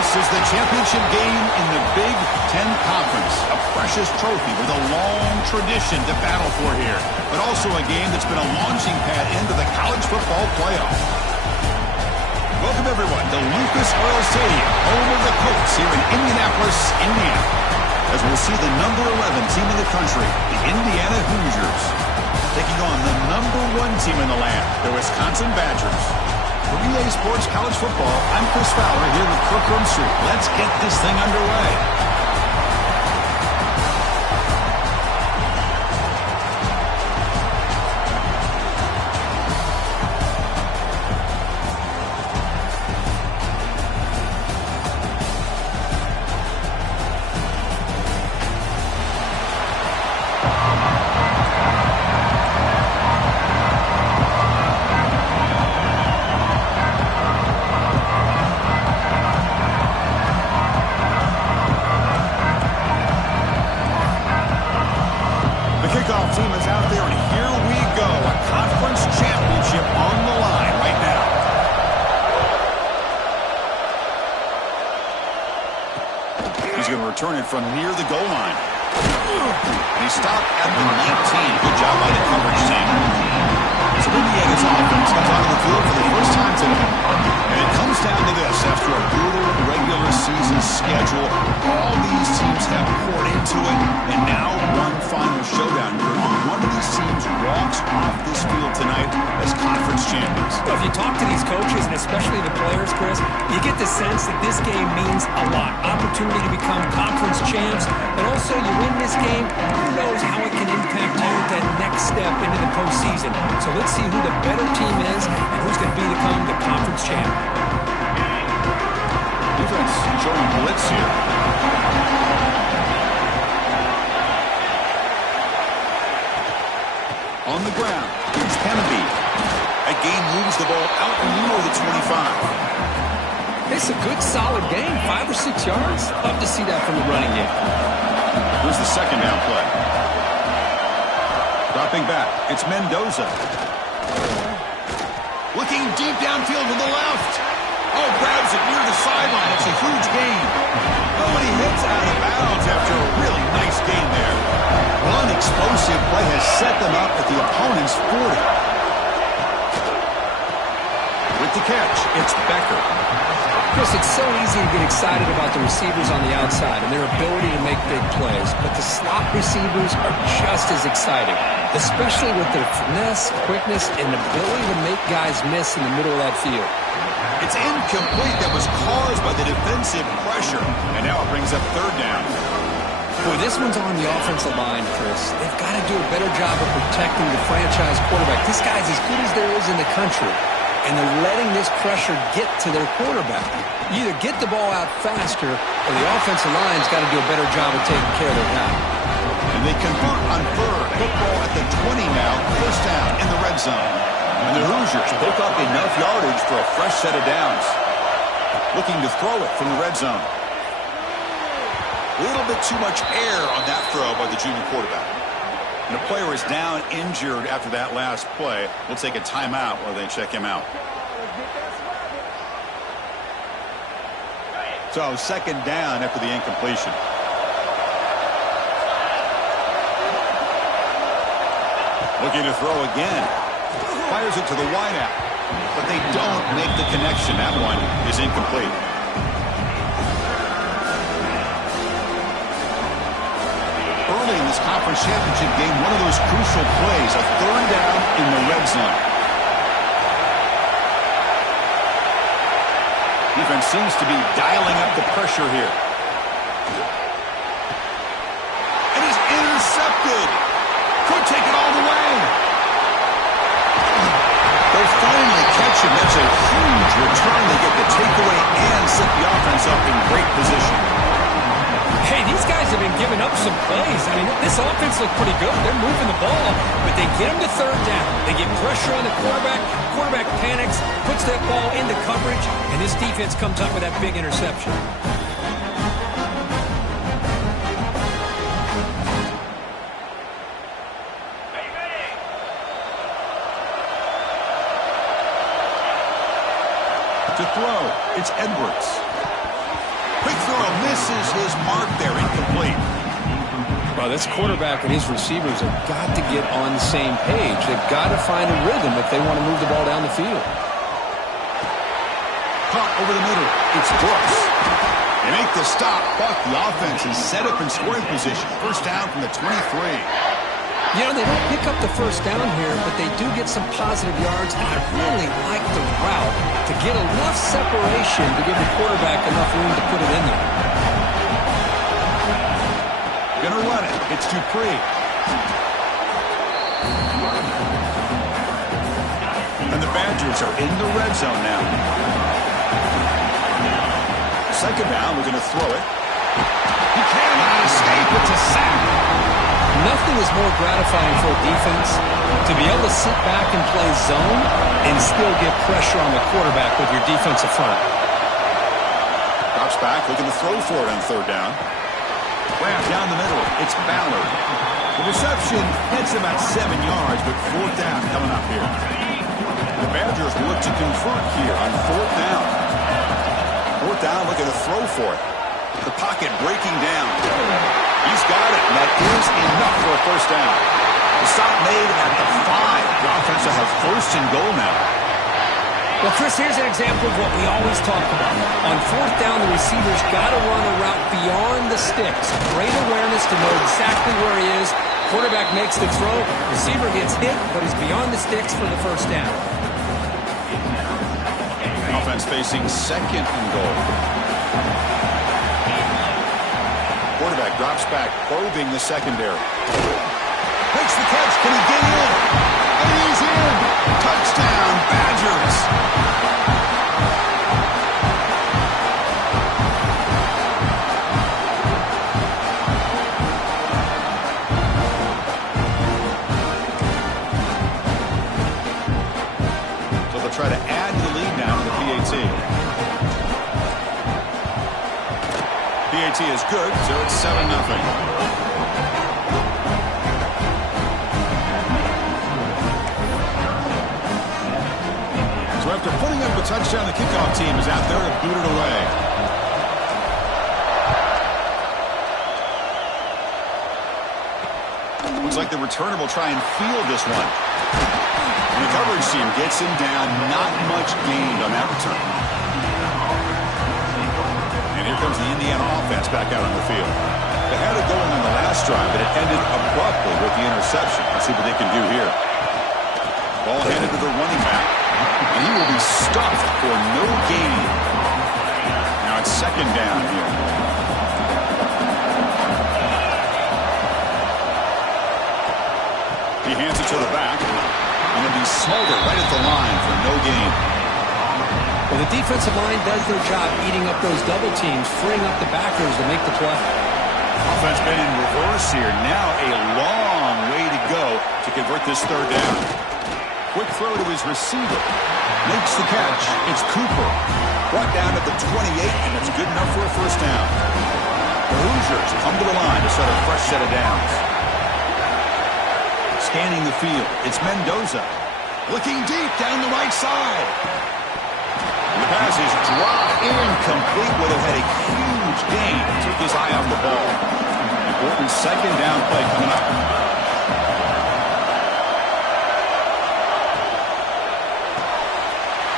This is the championship game in the Big Ten Conference. A precious trophy with a long tradition to battle for here. But also a game that's been a launching pad into the college football playoff. Welcome, everyone, to Lucas Oil Stadium, home of the Colts here in Indianapolis, Indiana. As we'll see the number 11 team in the country, the Indiana Hoosiers, taking on the number 1 team in the land, the Wisconsin Badgers. For EA Sports College Football, I'm Chris Fowler here with Kirk Herbstreit. Let's get this thing underway. Team is out there, and here we go. A conference championship on the line right now. He's going to return it from near the goal line. And he stopped at the 19. Good job by the coverage team. So Indiana's offense comes onto the field for the first time today. And it comes down to this. After a brutal regular season schedule, all these teams have poured into it, and now one final showdown. One of these teams walks off this field tonight as conference champions. Well, if you talk to these coaches, and especially the players, Chris, you get the sense that this game means a lot. Opportunity to become conference champs, and also you win this game, who knows how it can impact you that next step into the postseason. So let's see who the better team is and who's going to become the conference champ. Defense showing blitz here. On the ground, here's Kennedy. That game moves the ball out near the 25. It's a good, solid game. 5 or 6 yards. Love to see that from the running game. Here's the second down play. Dropping back, it's Mendoza. Looking deep downfield to the left. Oh, grabs it near the sideline. It's a huge gain. Oh, and he hits out of bounds after a really nice gain there. One explosive play has set them up at the opponent's 40. With the catch, it's Becker. Chris, it's so easy to get excited about the receivers on the outside and their ability to make big plays, but the slot receivers are just as exciting, especially with their finesse, quickness, and ability to make guys miss in the middle of that field. It's incomplete. That was caused by the defensive pressure, and now it brings up third down. Boy, this one's on the offensive line, Chris. They've got to do a better job of protecting the franchise quarterback. This guy's as good as there is in the country, and they're letting this pressure get to their quarterback. You either get the ball out faster, or the offensive line's got to do a better job of taking care of their guy. And they convert on third. Football at the 20 now, first down in the red zone. And the Hoosiers pick up enough yardage for a fresh set of downs. Looking to throw it from the red zone. A little bit too much air on that throw by the junior quarterback. And the player is down injured after that last play. We'll take a timeout while they check him out. So second down after the incompletion. Looking to throw again. Fires it to the wideout. But they don't make the connection. That one is incomplete. Early in this conference championship game, one of those crucial plays, a third down in the red zone. Defense seems to be dialing up the pressure here. And he's intercepted. Could take it all the way. They'll finally catch him. That's a huge return. They get the takeaway and set the offense up in great position. Hey, these guys have been giving up some plays. I mean, this offense looked pretty good. They're moving the ball, but they get him to third down. They get pressure on the quarterback. Quarterback panics, puts that ball into coverage, and this defense comes up with that big interception. To throw, it's Edwards. misses his mark there, incomplete. Well, this quarterback and his receivers have got to get on the same page. They've got to find a rhythm if they want to move the ball down the field. Caught over the middle. It's Brooks. They make the stop, but the offense is set up in scoring position. First down from the 23. You know, they don't pick up the first down here, but they do get some positive yards, and I really like the route to get enough separation to give the quarterback enough room to put it in there. Gonna run it. It's Dupree. And the Badgers are in the red zone now. Second down, we're going to throw it. He cannot escape. It's a sack. Nothing is more gratifying for a defense to be able to sit back and play zone and still get pressure on the quarterback with your defensive front. Drops back, looking to throw for it on third down. Wrap down the middle. It's Ballard. The reception heads about 7 yards, but fourth down coming up here. The Badgers look to convert here on fourth down. Fourth down, looking to throw for it. The pocket breaking down. He's got it, and that is enough for a first down. The stop made at the 5. The offense will have first and goal now. Well, Chris, here's an example of what we always talk about. On fourth down, the receiver's got to run a route beyond the sticks. Great awareness to know exactly where he is. Quarterback makes the throw. Receiver gets hit, but he's beyond the sticks for the first down. Offense facing second and goal. Quarterback drops back, probing the secondary. Makes the catch. Can he get in? And he's in. Touchdown, Badgers. So they'll try to add to the lead now to the PAT. PAT is good, so it's 7-0. After putting up a touchdown, the kickoff team is out there to boot it away. Looks like the returner will try and field this one. And the coverage team gets him down. Not much gained on that return. And here comes the Indiana offense back out on the field. They had it going on the last drive, but it ended abruptly with the interception. Let's see what they can do here. Ball handed to the running back. And he will be stuffed for no gain. Now it's second down here. He hands it to the back. And it'll be smothered right at the line for no gain. Well, the defensive line does their job eating up those double teams, freeing up the backers to make the play. Offense been in reverse here. Now a long way to go to convert this third down. Quick throw to his receiver. Makes the catch. It's Cooper. Brought down at the 28, and it's good enough for a first down. The Hoosiers come to the line to set a fresh set of downs. Scanning the field. It's Mendoza. Looking deep down the right side. The pass is dropped incomplete. Would have had a huge gain. Took his eye off the ball. Important second down play coming up.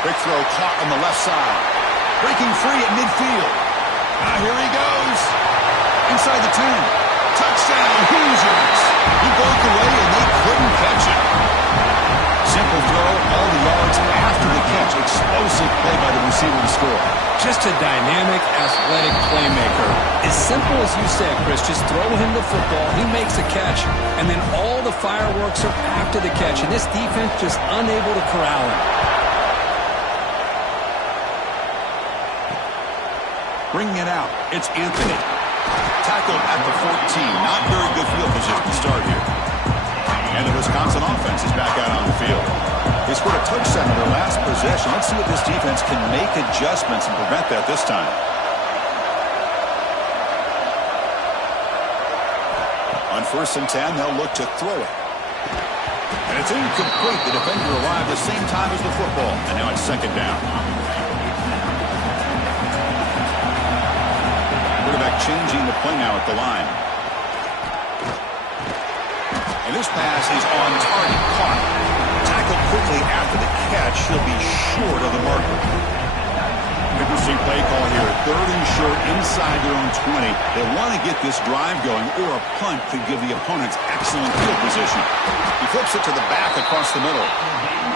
Quick throw caught on the left side. Breaking free at midfield. Now here he goes. Inside the 10. Touchdown, Hoosiers. He broke away and they couldn't catch it. Simple throw, all the yards after the catch. Explosive play by the receiver to score. Just a dynamic, athletic playmaker. As simple as you said, Chris, just throw him the football. He makes a catch, and then all the fireworks are after the catch. And this defense just unable to corral him. Bringing it out, it's Anthony. Tackled at the 14. Not very good field position to start here. And the Wisconsin offense is back out on the field. They scored a touchdown in their last possession. Let's see if this defense can make adjustments and prevent that this time. On 1st and 10, they'll look to throw it. And it's incomplete. The defender arrived the same time as the football. And now it's second down. Quarterback changing the play now at the line. And this pass is on target. Caught. Tackled quickly after the catch. He'll be short of the marker. Interesting play call here. 3rd and short inside their own 20. They want to get this drive going, or a punt could give the opponents excellent field position. He flips it to the back across the middle.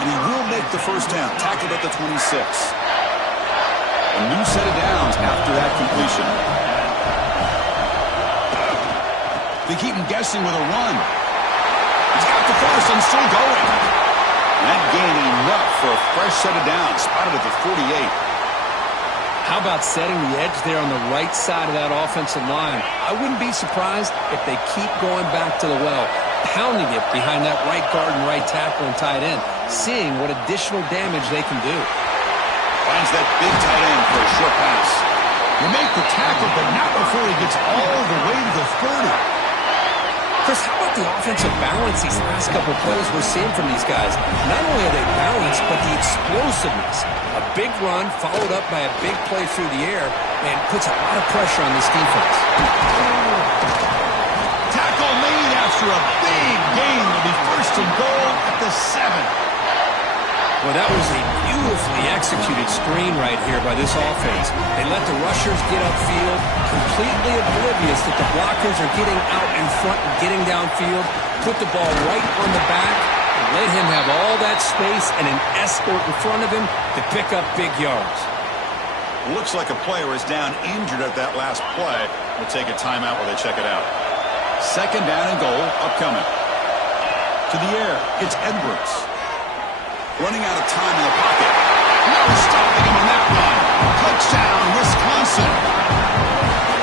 And he will make the first down. Tackled at the 26. A new set of downs after that completion. They keep him guessing with a run. He's got the first and still going. That gain enough for a fresh set of downs. Spotted at the 48. How about setting the edge there on the right side of that offensive line? I wouldn't be surprised if they keep going back to the well, pounding it behind that right guard and right tackle and tight end, seeing what additional damage they can do. Finds that big tight end for a short pass. You make the tackle, but not before he gets all the way to the 30. Chris, how about the offensive balance these last couple of plays we're seeing from these guys? Not only are they balanced, but the explosiveness. A big run followed up by a big play through the air and puts a lot of pressure on this defense. Tackle made after a big gain. Will be first and goal at the 7. Well, that was a beautifully executed screen right here by this offense. They let the rushers get upfield, completely oblivious that the blockers are getting out in front and getting downfield, put the ball right on the back, and let him have all that space and an escort in front of him to pick up big yards. Looks like a player is down injured at that last play. We'll take a timeout while they check it out. 2nd down and goal upcoming. To the air, it's Edwards. Running out of time in the pocket. No stopping him in that run. Touchdown, Wisconsin.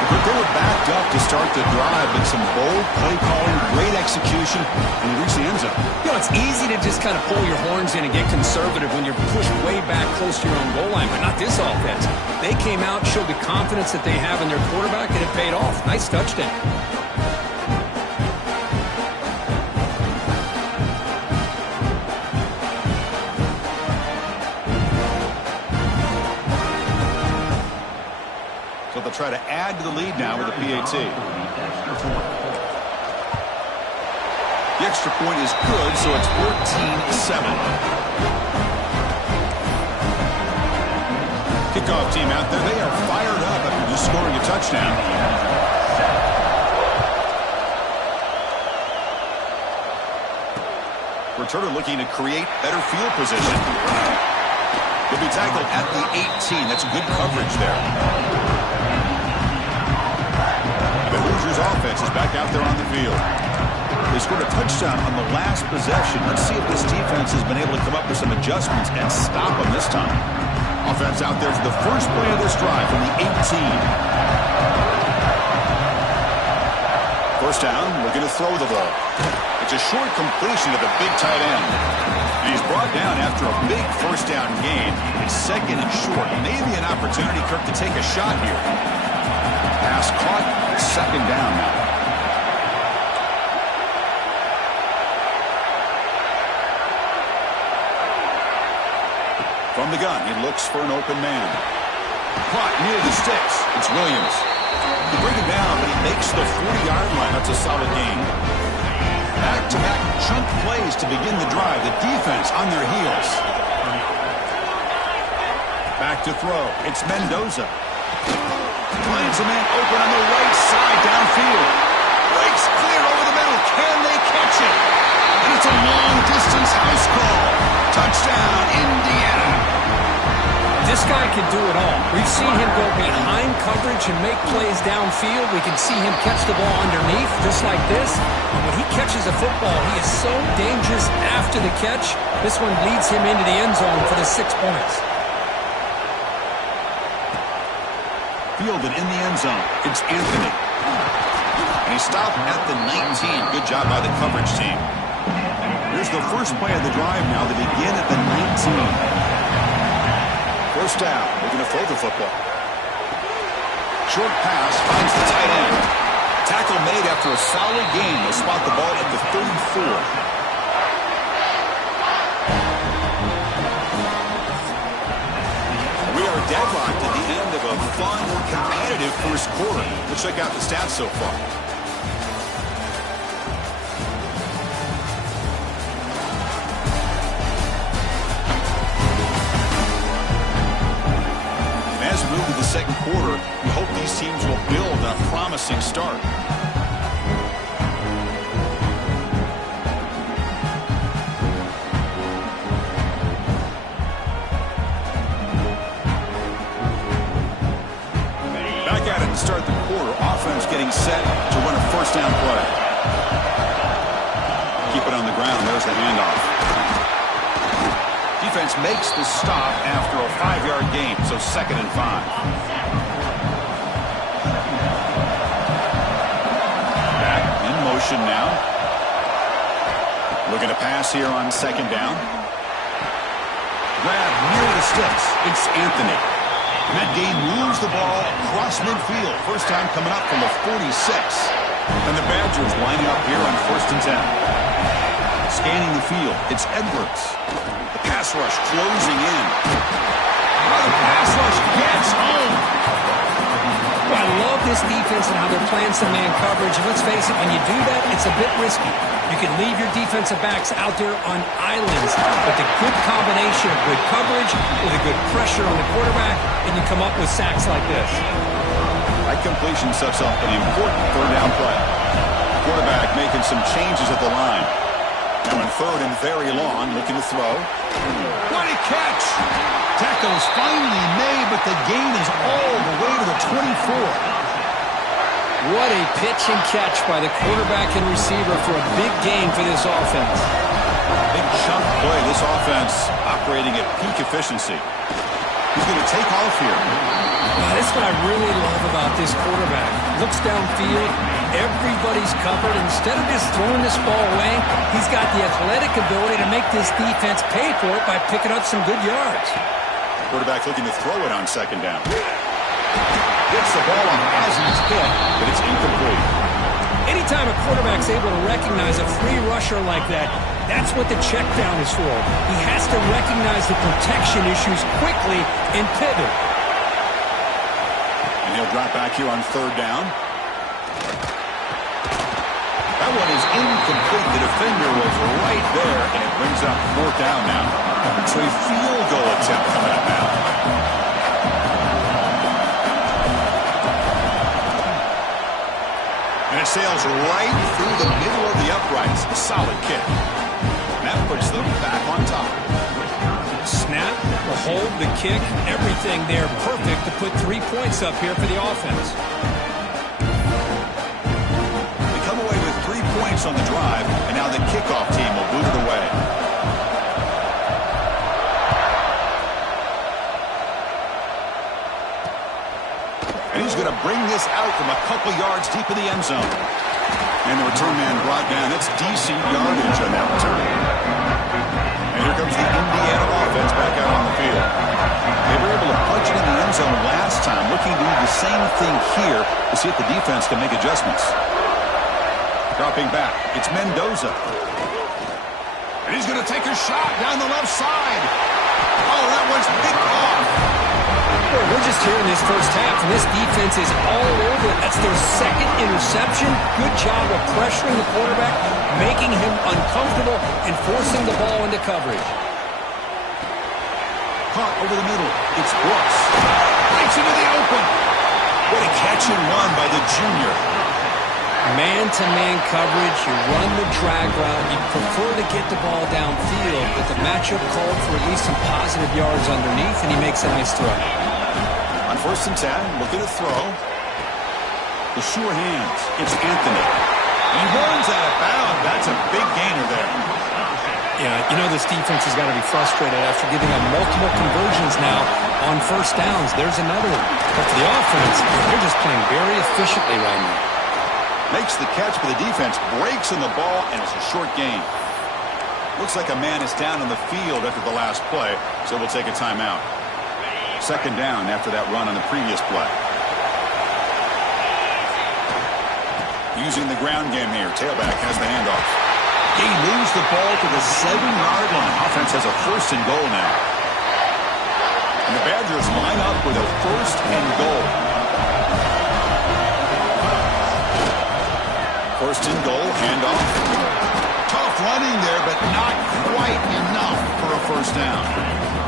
But they were backed up to start the drive, but some bold play calling, great execution, and he reached the end zone. You know, it's easy to just kind of pull your horns in and get conservative when you're pushed way back close to your own goal line, but not this offense. They came out, showed the confidence that they have in their quarterback, and it paid off. Nice touchdown. Try to add to the lead now with a PAT. The extra point is good, so it's 14-7. Kickoff team out there, they are fired up after just scoring a touchdown. Returner looking to create better field position. He'll be tackled at the 18. That's good coverage there. Hoosiers offense is back out there on the field. They scored a touchdown on the last possession. Let's see if this defense has been able to come up with some adjustments and stop them this time. Offense out there for the first play of this drive from the 18. First down, looking to throw the ball. It's a short completion to the big tight end. And he's brought down after a big first down gain. It's 2nd and short. Maybe an opportunity, Kirk, to take a shot here. Pass caught, 2nd down now. From the gun, he looks for an open man. Caught near the sticks. It's Williams. He brings it down, but he makes the 40-yard line. That's a solid gain. Back-to-back chunk plays to begin the drive. The defense on their heels. Back to throw. It's Mendoza. Finds a man open on the right side downfield. Breaks clear over the middle. Can they catch it? And it's a long-distance house call. Touchdown, Indiana. This guy can do it all. We've seen him go behind coverage and make plays downfield. We can see him catch the ball underneath, just like this. And when he catches a football, he is so dangerous after the catch. This one leads him into the end zone for the 6 points. Fielded in the end zone. It's Anthony. And he stopped at the 19. Good job by the coverage team. Here's the first play of the drive now. They begin at the 19. First down. Looking to throw the football. Short pass finds the tight end. Tackle made after a solid gain. They'll spot the ball at the 34. We are deadlocked at the end of a fun, competitive first quarter. Let's check out the stats so far. As we move to the second quarter, we hope these teams will build on a promising start. Back at it to start the quarter. Offense getting set to run a first down play. Keep it on the ground. There's the handoff. Defense makes the stop after a 5-yard gain, so 2nd and 5. Back in motion now. Looking to pass here on 2nd down. Grab near the sticks. It's Anthony. Matt Gay moves the ball across midfield. First time coming up from the 46. And the Badgers lining up here on 1st and 10. Scanning the field. It's Edwards. Pass rush closing in. Oh, the pass rush gets home. Well, I love this defense and how they're playing some man coverage. And let's face it, when you do that, it's a bit risky. You can leave your defensive backs out there on islands, but the good combination of good coverage with a good pressure on the quarterback, and you come up with sacks like this. That completion sets up an important 3rd down play. Quarterback making some changes at the line. Now in 3rd and very long, looking to throw. What a catch! Tackle is finally made, but the gain is all the way to the 24. What a pitch and catch by the quarterback and receiver for a big gain for this offense. Big chunk play. This offense operating at peak efficiency. He's going to take off here. Wow, that's what I really love about this quarterback. Looks downfield. Everybody's covered. Instead of just throwing this ball away, he's got the athletic ability to make this defense pay for it by picking up some good yards. Quarterback looking to throw it on 2nd down. Gets the ball on Osmond's hit, but it's incomplete. Anytime a quarterback's able to recognize a free rusher like that, that's what the check down is for. He has to recognize the protection issues quickly and pivot. And he'll drop back here on 3rd down. That one is incomplete. The defender was right there, and it brings up 4th down now. So a field goal attempt coming up now. And it sails right through the middle of the uprights. A solid kick. And that puts them back on top. Snap, the hold, the kick, everything there perfect to put 3 points up here for the offense. They come away with 3 points on the drive, and now the kickoff team will boot it away. And he's going to bring this out from a couple yards deep in the end zone. And the return man brought down. That's decent yardage on that return. And here comes the Indiana offense back out on the field. They were able to punch it in the end zone last time, looking to do the same thing here to see if the defense can make adjustments. Dropping back, it's Mendoza. And he's going to take a shot down the left side. Oh, that one's picked off. Well, we're just here in this first half, and this defense is all over it. That's their 2nd interception. Good job of pressuring the quarterback, making him uncomfortable, and forcing the ball into coverage. Caught over the middle. It's Brooks. Breaks into the open. What a catch and run by the junior. Man-to-man coverage, you run the drag route, you prefer to get the ball downfield, but the matchup called for at least some positive yards underneath, and he makes a nice throw. On 1st and 10, looking to throw. The sure hands. It's Anthony. He runs out of bounds. That's a big gainer there. Yeah, you know this defense has got to be frustrated after giving up multiple conversions now on 1st downs. There's another one. But for the offense, they're just playing very efficiently right now. Makes the catch, but the defense breaks in the ball, and it's a short gain. Looks like a man is down on the field after the last play, so we'll take a timeout. 2nd down after that run on the previous play. Using the ground game here. Tailback has the handoff. He moves the ball to the 7-yard line. Offense has a 1st and goal now. And the Badgers line up with a 1st and goal. 1st and goal, handoff. Tough running there, but not quite enough for a 1st down.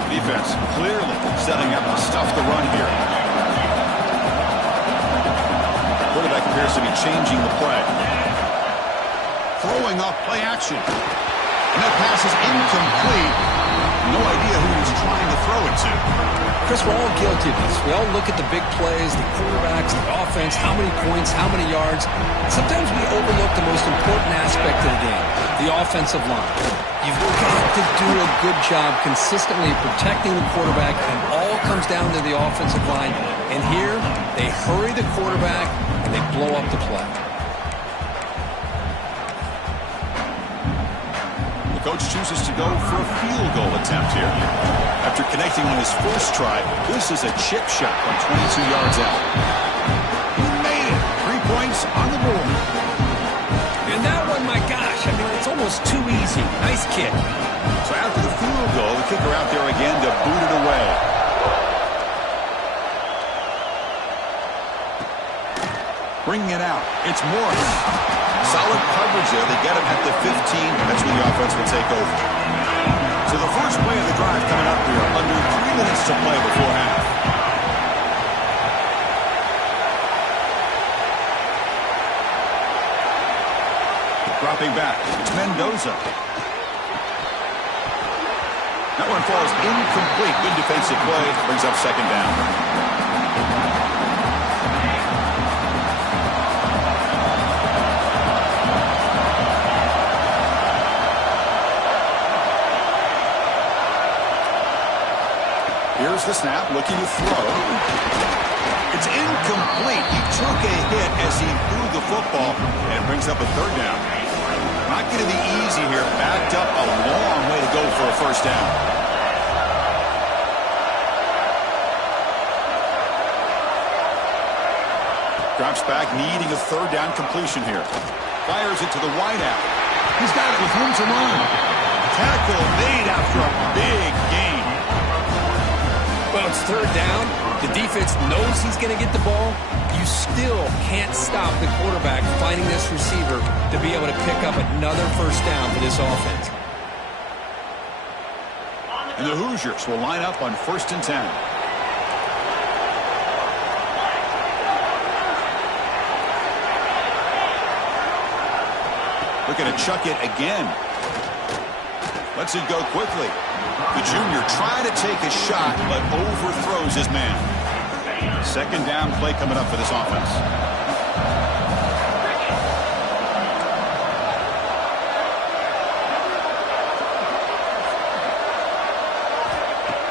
Defense clearly setting up to stuff the run here. Quarterback appears to be changing the play. Throwing off play action. And that pass is incomplete. No idea who he's trying to throw it to. Chris, we're all guilty of this. We all look at the big plays, the quarterbacks, the offense, how many points, how many yards. Sometimes we overlook the most important aspect of the game, the offensive line. You've got to do a good job consistently protecting the quarterback, and all comes down to the offensive line. And here, they hurry the quarterback, and they blow up the play. Coach chooses to go for a field goal attempt here. After connecting on his first try, this is a chip shot from 22 yards out. He made it. 3 points on the board. And that one, my gosh, I mean, it's almost too easy. Nice kick. So after the field goal, the kicker out there again to boot it away. Bringing it out. It's Morris. Solid coverage there. They get him at the 15. That's when the offense will take over. So the first play of the drive coming up here. Under 3 minutes to play before half. Dropping back. It's Mendoza. That one falls incomplete. Good defensive play. Brings up 2nd down. Here's the snap, looking to throw. It's incomplete. He took a hit as he threw the football and brings up a 3rd down. Not going to be easy here. Backed up a long way to go for a 1st down. Drops back, needing a 3rd down completion here. Fires it to the wideout. He's got it with room to run. Tackle made after a big gain. Well, it's 3rd down. The defense knows he's going to get the ball. You still can't stop the quarterback finding this receiver to be able to pick up another 1st down for this offense. And the Hoosiers will line up on 1st and 10. Looking to chuck it again. Lets it go quickly. The junior trying to take a shot, but overthrows his man. 2nd down play coming up for this offense.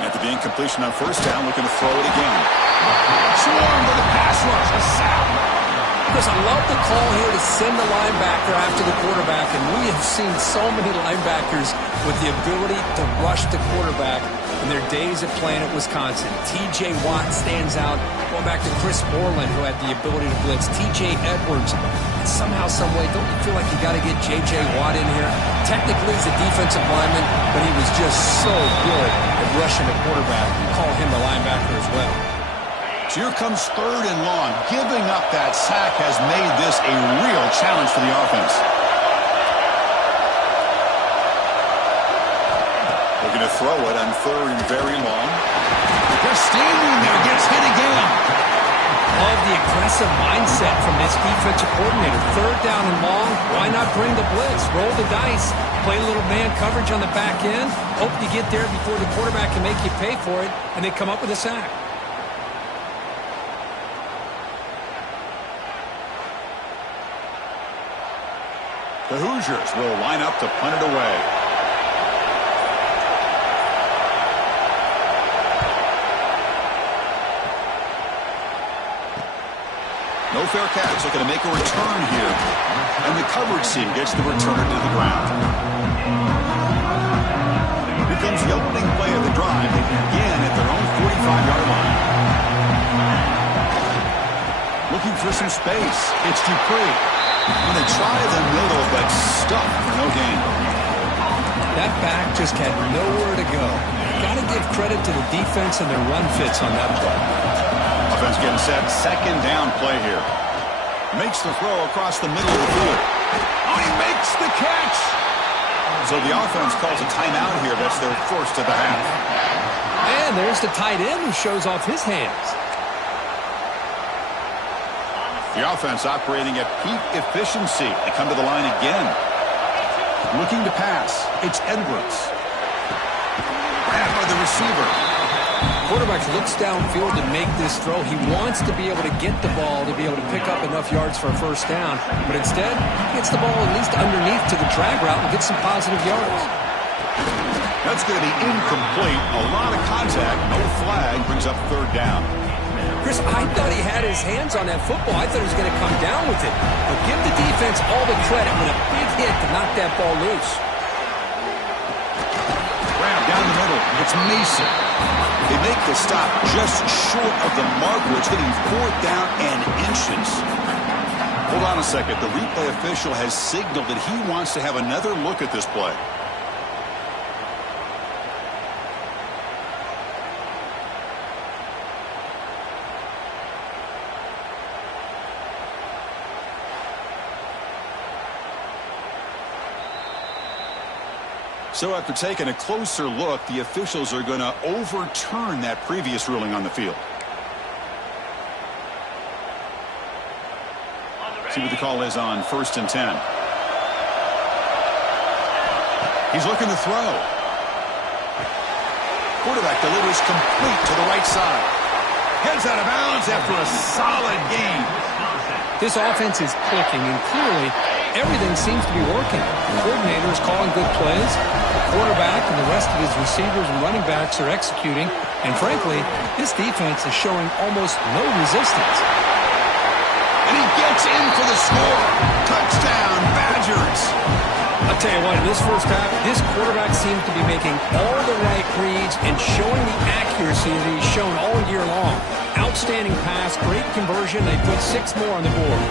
After the incompletion on 1st down, looking to throw it again. Swarmed with a pass rush, a sack. Chris, I love the call here to send the linebacker after the quarterback, and we have seen so many linebackers with the ability to rush the quarterback in their days of playing at Wisconsin. T.J. Watt stands out. Going back to Chris Borland, who had the ability to blitz. T.J. Edwards. And somehow, some way, don't you feel like you got to get J.J. Watt in here? Technically, he's a defensive lineman, but he was just so good at rushing the quarterback. You call him a linebacker as well. Here comes 3rd and long. Giving up that sack has made this a real challenge for the offense. Looking to throw it on 3rd and very long. They're standing there, gets hit again. Love the aggressive mindset from this defensive coordinator. 3rd down and long. Why not bring the blitz? Roll the dice. Play a little man coverage on the back end. Hope you get there before the quarterback can make you pay for it, and they come up with a sack. The Hoosiers will line up to punt it away. No fair catch. Looking to make a return here. And the coverage team gets the return to the ground. Here comes the opening play of the drive. They begin at their own 45-yard line. Looking for some space. It's Dupree. Going to try the middle, but stuck for no gain. That back just had nowhere to go. Got to give credit to the defense and their run fits on that play. Offense getting set. Second down play here. Makes the throw across the middle of the field. Oh, he makes the catch. So the offense calls a timeout here. That's their first of the half. And there's the tight end who shows off his hands. The offense operating at peak efficiency. They come to the line again. Looking to pass. It's Edwards. Grabbed by the receiver. Quarterback looks downfield to make this throw. He wants to be able to get the ball to be able to pick up enough yards for a first down. But instead, he gets the ball at least underneath to the drag route and gets some positive yards. That's going to be incomplete. A lot of contact. No flag. Brings up third down. Chris, I thought he had his hands on that football. I thought he was going to come down with it. But give the defense all the credit with a big hit to knock that ball loose. Grab down the middle. It's Mason. They make the stop just short of the marker. It's getting fourth down and inches. Hold on a second. The replay official has signaled that he wants to have another look at this play. So after taking a closer look, the officials are going to overturn that previous ruling on the field. See what the call is on 1st and 10. He's looking to throw. Quarterback delivers complete to the right side. Heads out of bounds after a solid game. This offense is clicking, and clearly everything seems to be working. The coordinator is calling good plays. The quarterback and the rest of his receivers and running backs are executing. And frankly, this defense is showing almost no resistance. And he gets in for the score. Touchdown, Badgers. I'll tell you what, in this first half, this quarterback seems to be making all the right reads and showing the accuracy that he's shown all year long. Outstanding pass, great conversion. They put 6 more on the board.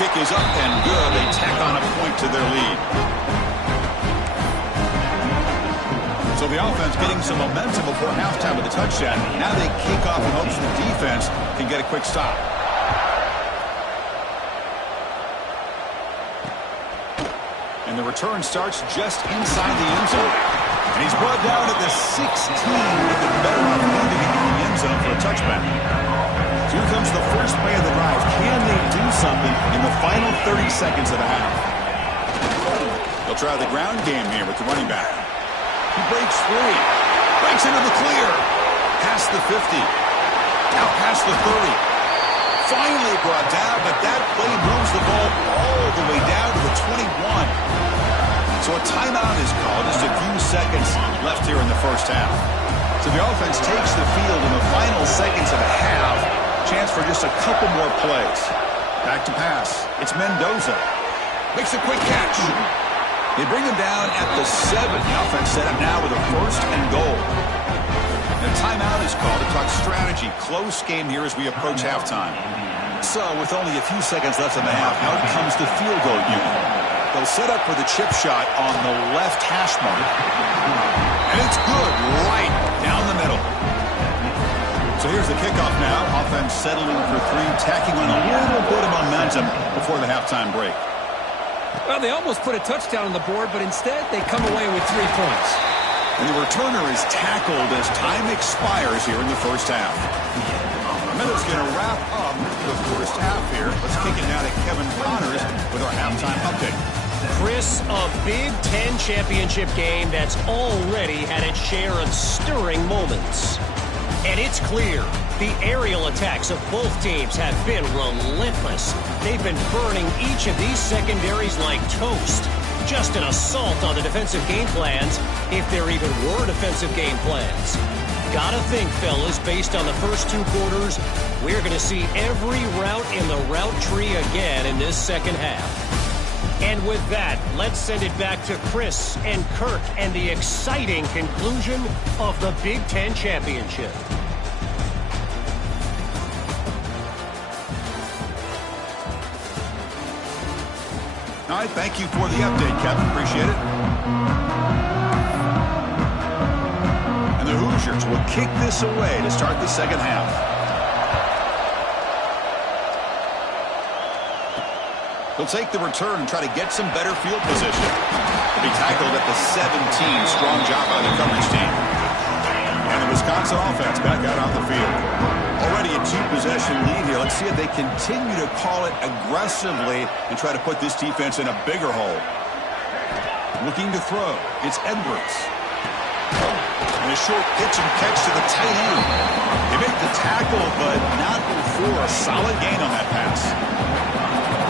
Kick is up and good. They tack on a point to their lead. So the offense getting some momentum before halftime with a touchdown. Now they kick off in hopes the defense can get a quick stop. And the return starts just inside the end zone. And he's brought down at the 16 with the better opportunity in the end zone for a touchback. So here comes the first play of the drive. Can they do something in the final 30 seconds of the half? They'll try the ground game here with the running back. He breaks free. Breaks into the clear. Past the 50. Now past the 30. Finally brought down, but that play moves the ball all the way down to the 21. So a timeout is called. Just a few seconds left here in the first half. So the offense takes the field in the final seconds of the half. Chance for just a couple more plays. Back to pass. It's Mendoza. Makes a quick catch. They bring him down at the 7. The offense set up now with a first and goal. And a timeout is called to talk strategy. Close game here as we approach halftime. So with only a few seconds left in the half, out comes the field goal unit. They'll set up for the chip shot on the left hash mark. And it's good right down the middle. So here's the kickoff now. Offense settling for 3, tacking on a little bit of momentum before the halftime break. Well, they almost put a touchdown on the board, but instead they come away with 3 points. And the returner is tackled as time expires here in the first half. Minute's going to wrap up the first half here. Let's kick it now to Kevin Connors with our halftime update. Chris, a Big Ten championship game that's already had its share of stirring moments. And it's clear, the aerial attacks of both teams have been relentless. They've been burning each of these secondaries like toast. Just an assault on the defensive game plans, if there even were defensive game plans. Gotta think, fellas, based on the first 2 quarters, we're going to see every route in the route tree again in this second half. And with that, let's send it back to Chris and Kirk and the exciting conclusion of the Big Ten Championship. All right, thank you for the update, Kevin. Appreciate it. And the Hoosiers will kick this away to start the second half. He'll take the return and try to get some better field position. He'll be tackled at the 17. Strong job by the coverage team. And the Wisconsin offense back out on the field. Already a 2-possession lead here. Let's see if they continue to call it aggressively and try to put this defense in a bigger hole. Looking to throw. It's Edwards. And a short pitch and catch to the tight end. They make the tackle, but not before a solid gain on that pass.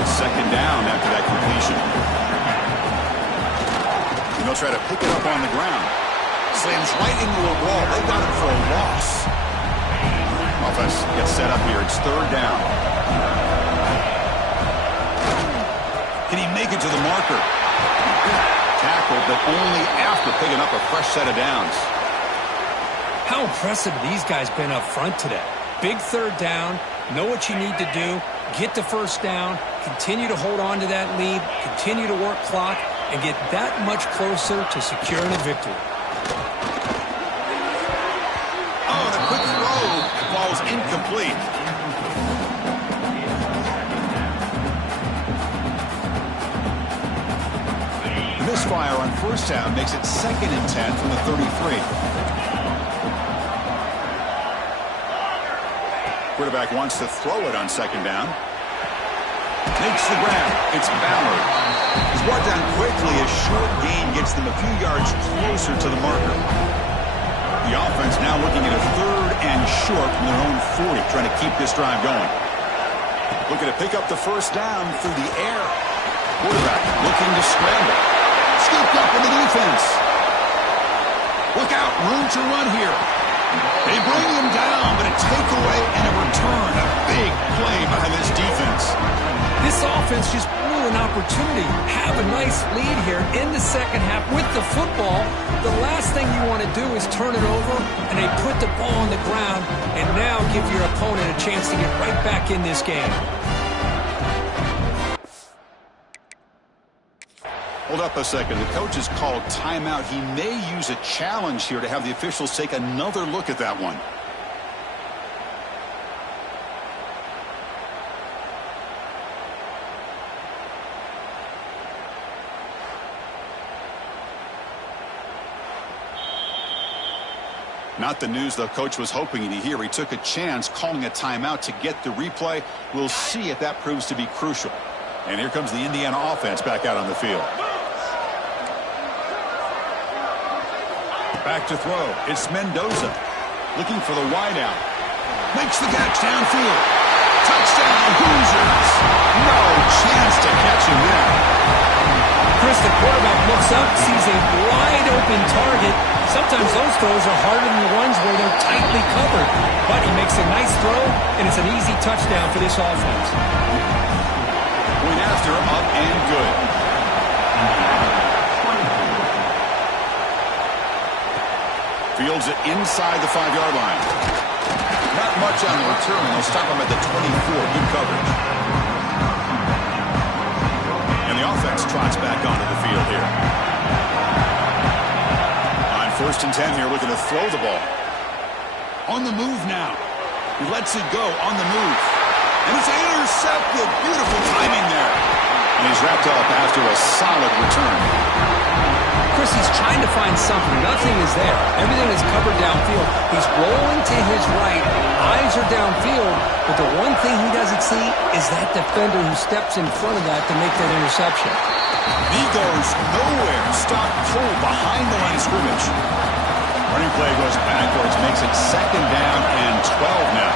It's second down after that completion. And they'll try to pick it up on the ground. Slams right into a wall. They got him for a loss. Offense gets set up here. It's third down. Can he make it to the marker? Tackled, but only after picking up a fresh set of downs. How impressive have these guys been up front today? Big third down, know what you need to do, get the first down, continue to hold on to that lead, continue to work clock, and get that much closer to securing a victory. Oh, the quick throw falls incomplete. The misfire on first down makes it 2nd and 10 from the 33. Quarterback wants to throw it on second down. Makes the grab. It's Ballard. He's brought down quickly. A short gain gets them a few yards closer to the marker. The offense now looking at a 3rd and short from their own 40, trying to keep this drive going. Looking to pick up the first down through the air. Quarterback looking to scramble. Scooped up in the defense. Look out, room to run here. They bring him down, but a takeaway and a return. A big play by this defense. This offense just blew an opportunity. Have a nice lead here in the second half with the football. The last thing you want to do is turn it over, and they put the ball on the ground and now give your opponent a chance to get right back in this game. Hold up a second. The coach has called timeout. He may use a challenge here to have the officials take another look at that one. Not the news the coach was hoping to hear. He took a chance calling a timeout to get the replay. We'll see if that proves to be crucial. And here comes the Indiana offense back out on the field. Back to throw. It's Mendoza. Looking for the wideout. Makes the catch downfield. Touchdown, Hoosiers. No chance to catch him there. Chris, the quarterback looks up, sees a wide open target. Sometimes those throws are harder than the ones where they're tightly covered. But he makes a nice throw, and it's an easy touchdown for this offense. Point after, up and good. Fields it inside the 5-yard line. Not much on the return. They'll stop him at the 24. Good coverage. And the offense trots back onto the field here. On 1st and 10 here, looking to throw the ball. On the move now. He lets it go on the move. And it's intercepted. Beautiful timing there. And he's wrapped up after a solid return. Chris, he's trying to find something. Nothing is there. Everything is covered downfield. He's rolling to his right. Eyes are downfield. But the one thing he doesn't see is that defender who steps in front of that to make that interception. He goes nowhere. Stopped cold behind the line of scrimmage. Running play goes backwards. Makes it 2nd down and 12 now.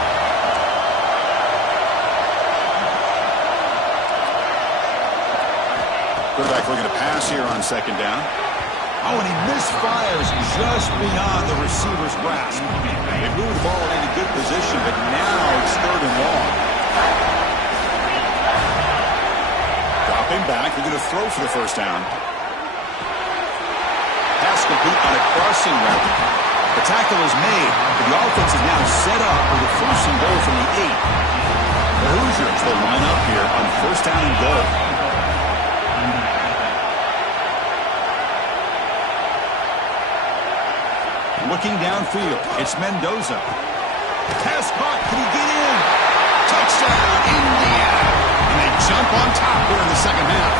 Quarterback looking to pass here on 2nd down. Oh, and he misfires just beyond the receiver's grasp. They moved the ball into good position, but now it's 3rd and long. Dropping back, they're going to throw for the first down. Pass complete on a crossing route. The tackle is made, but the offense is now set up for the 1st and goal from the 8. The Hoosiers will line up here on 1st down and goal. Looking downfield, it's Mendoza. Pass caught, can he get in? Touchdown, Indiana! And they jump on top here in the second half.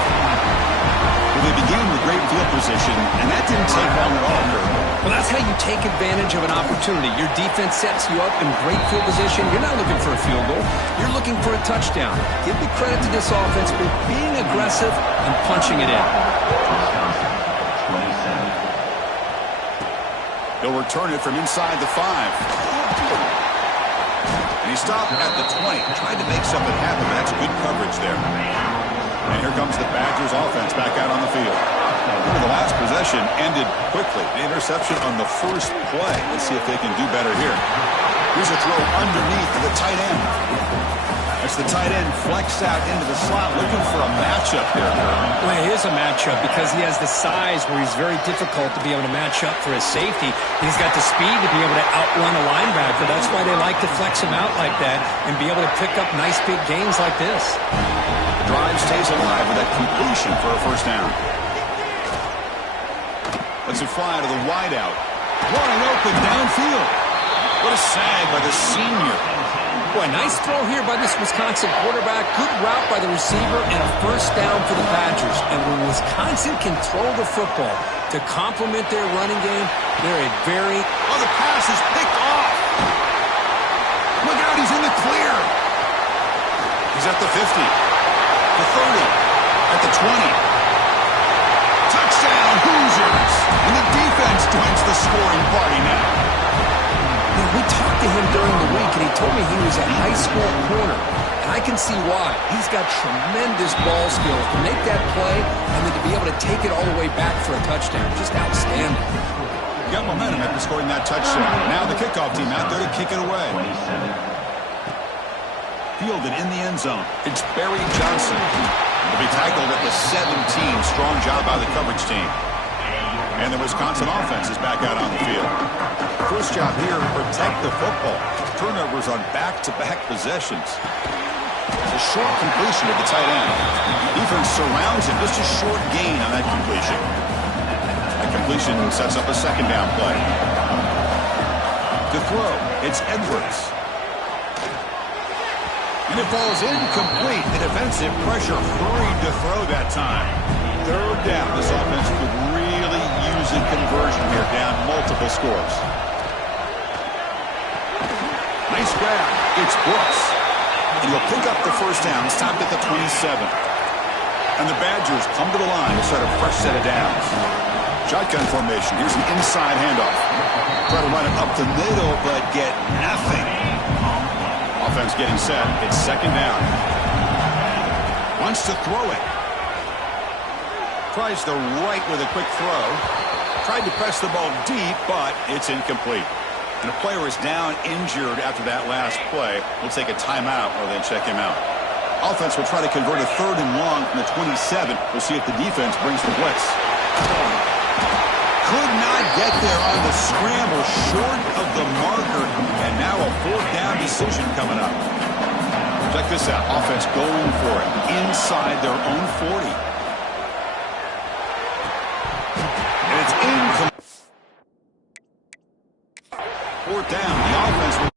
Well, they began with great field position, and that didn't take long at all, Kirk. Well, that's how you take advantage of an opportunity. Your defense sets you up in great field position. You're not looking for a field goal. You're looking for a touchdown. Give the credit to this offense for being aggressive and punching it in. He'll return it from inside the 5. And he stopped at the 20. Tried to make something happen, but that's good coverage there. And here comes the Badgers offense back out on the field. The last possession ended quickly. The interception on the first play. Let's see if they can do better here. Here's a throw underneath to the tight end. That's the tight end flexed out into the slot, looking for a matchup here. Well, it is a matchup because he has the size where he's very difficult to be able to match up for his safety. He's got the speed to be able to outrun a linebacker. That's why they like to flex him out like that and be able to pick up nice big gains like this. The drive stays alive with that completion for a 1st down. Let's it fly to the wideout. Wide open downfield. What a sag by the senior. Boy, nice throw here by this Wisconsin quarterback. Good route by the receiver and a 1st down for the Badgers. And when Wisconsin can throw the football to complement their running game, they're a very... Oh, the pass is picked off. Look out, he's in the clear. He's at the 50, the 30, at the 20. Touchdown, Hoosiers. And the defense joins the scoring party now. We talked to him during the week, and he told me he was a high school corner. And I can see why. He's got tremendous ball skills to make that play and then to be able to take it all the way back for a touchdown. Just outstanding. Got momentum after scoring that touchdown. Now the kickoff team out there to kick it away. Fielded in the end zone. It's Barry Johnson. He'll be tackled at the 17. Strong job by the coverage team. And the Wisconsin offense is back out on the field. First job here, protect the football. Turnovers on back-to-back possessions. A short completion to the tight end. Defense surrounds him. Just a short gain on that completion. That completion sets up a 2nd down play. To throw, it's Edwards. And it falls incomplete. The defensive pressure hurried to throw that time. 3rd down. This offense could really use a conversion here, down multiple scores. Nice grab. It's Brooks. And he'll pick up the 1st down, stopped at the 27. And the Badgers come to the line to set a fresh set of downs. Shotgun formation. Here's an inside handoff. Try to run it up the middle, but get nothing. Offense getting set. It's 2nd down. Wants to throw it. Tries the right with a quick throw. Tried to press the ball deep, but it's incomplete. And a player is down injured after that last play. We'll take a timeout or then check him out. Offense will try to convert a 3rd and long from the 27. We'll see if the defense brings the blitz. Could not get there on the scramble, short of the marker. And now a 4th down decision coming up. Check this out. Offense going for it inside their own 40. And it's incomplete. 4th down. The offense will